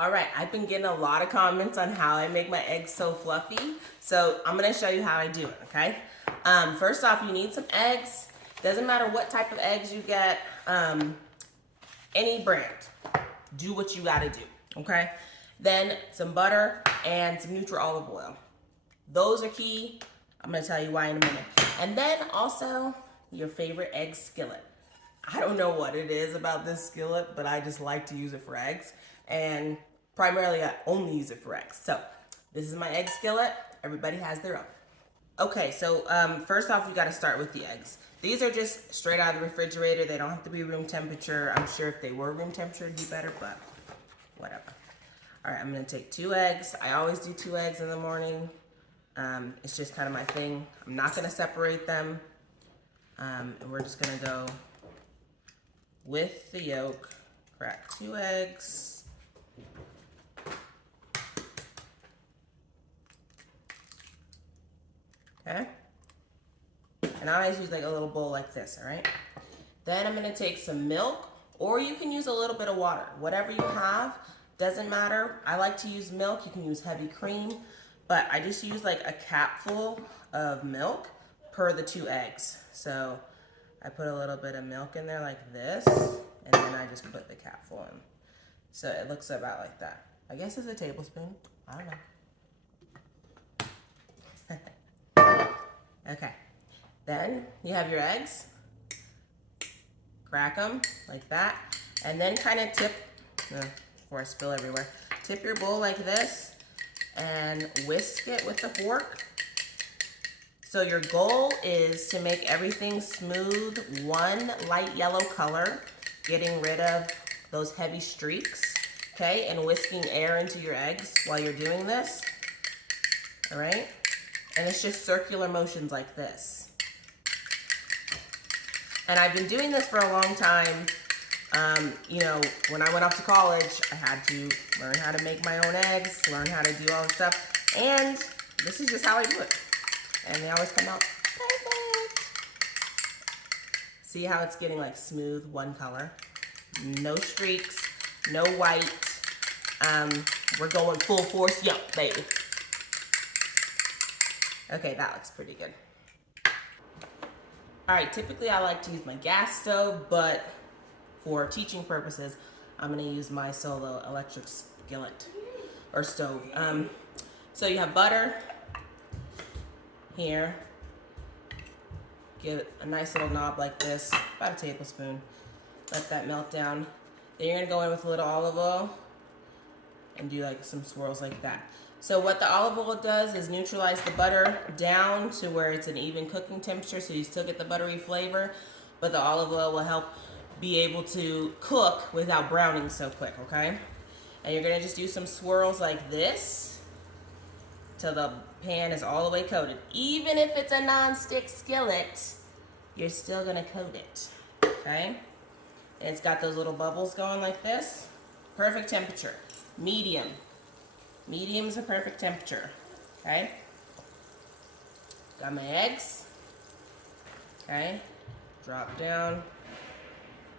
All right, I've been getting a lot of comments on how I make my eggs so fluffy. So I'm gonna show you how I do it, okay? First off, you need some eggs. Doesn't matter what type of eggs you get, any brand. Do what you gotta do, okay? Then some butter and some neutral olive oil. Those are key. I'm gonna tell you why in a minute. And then also your favorite egg skillet. I don't know what it is about this skillet, but I just like to use it for eggs. And primarily I only use it for eggs. So this is my egg skillet. Everybody has their own. Okay, so first off, we gotta start with the eggs. These are just straight out of the refrigerator. They don't have to be room temperature. I'm sure if they were room temperature, it'd be better, but whatever. All right, I'm gonna take 2 eggs. I always do 2 eggs in the morning. It's just kind of my thing. I'm not gonna separate them. And we're just gonna go with the yolk, crack 2 eggs. Okay? And I always use like a little bowl like this, all right? Then I'm gonna take some milk, or you can use a little bit of water. Whatever you have, doesn't matter. I like to use milk. You can use heavy cream, but I just use like a capful of milk per the 2 eggs. So I put a little bit of milk in there like this, and then I just put the capful in. So it looks about like that. I guess it's a tablespoon. I don't know. Okay. Then you have your eggs. Crack them like that. And then kind of tip, before I spill everywhere, tip your bowl like this and whisk it with the fork. So your goal is to make everything smooth, one light yellow color, getting rid of those heavy streaks, okay? And whisking air into your eggs while you're doing this, all right? And it's just circular motions like this. And I've been doing this for a long time. You know, when I went off to college, I had to learn how to make my own eggs, learn how to do all the stuff. And this is just how I do it. And they always come out perfect. See how it's getting like smooth, one color. No streaks, no white. We're going full force yolk, baby. Okay, that looks pretty good. All right, typically I like to use my gas stove, but for teaching purposes, I'm gonna use my solo electric skillet or stove. So you have butter here. Get a nice little knob like this, about a tablespoon. Let that melt down. Then you're gonna go in with a little olive oil and do like some swirls like that. So what the olive oil does is neutralize the butter down to where it's an even cooking temperature, so you still get the buttery flavor, but the olive oil will help be able to cook without browning so quick, okay? And you're gonna just do some swirls like this till the pan is all the way coated. Even if it's a non-stick skillet, you're still gonna coat it, okay? And it's got those little bubbles going like this. Perfect temperature, medium. Medium is a perfect temperature, okay? Got my eggs, okay? Drop down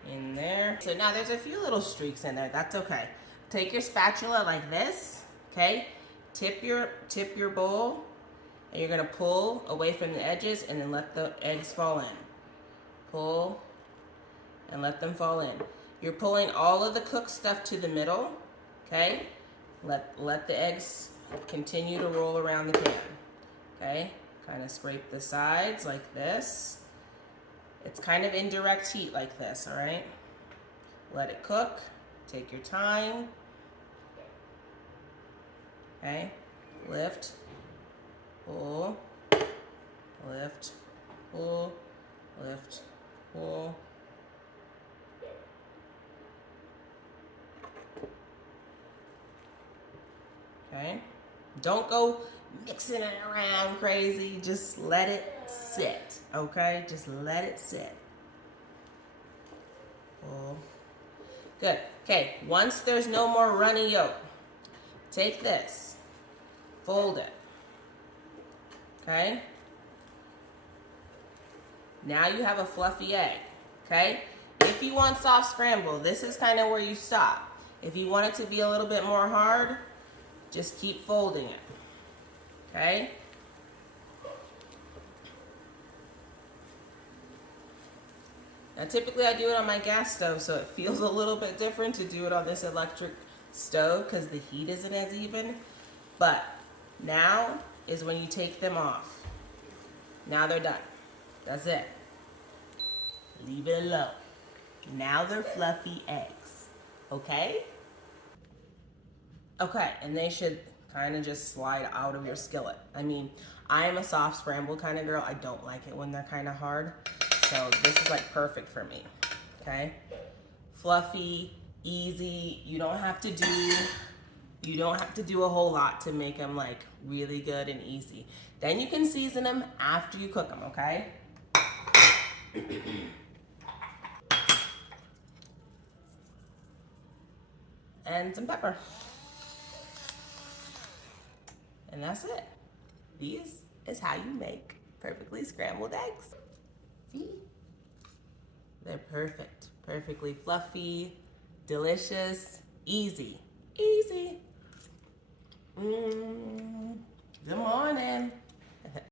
in there. So now there's a few little streaks in there, that's okay. Take your spatula like this, okay? Tip your bowl, and you're gonna pull away from the edges and then let the eggs fall in. Pull and let them fall in. You're pulling all of the cooked stuff to the middle, okay? Let the eggs continue to roll around the pan, okay? Kind of scrape the sides like this. It's kind of indirect heat like this, all right? Let it cook, take your time, okay? Lift, pull, lift, pull, lift, pull. Okay, don't go mixing it around crazy. Just let it sit, okay? Just let it sit. Oh, good. Okay, once there's no more runny yolk, take this, fold it, okay? Now you have a fluffy egg, okay? If you want soft scramble, this is kind of where you stop. If you want it to be a little bit more hard, just keep folding it, okay? Now typically I do it on my gas stove, so it feels a little bit different to do it on this electric stove because the heat isn't as even. But now is when you take them off. Now they're done. That's it. Leave it alone. Now they're fluffy eggs, okay? Okay, and they should kind of just slide out of your skillet. I mean, I am a soft scrambled kind of girl. I don't like it when they're kind of hard. So this is like perfect for me, okay? Fluffy, easy. You don't have to do a whole lot to make them like really good and easy. Then you can season them after you cook them, okay? And some pepper. And that's it. These is how you make perfectly scrambled eggs. See? They're perfect. Perfectly fluffy, delicious, easy. Easy. Good morning.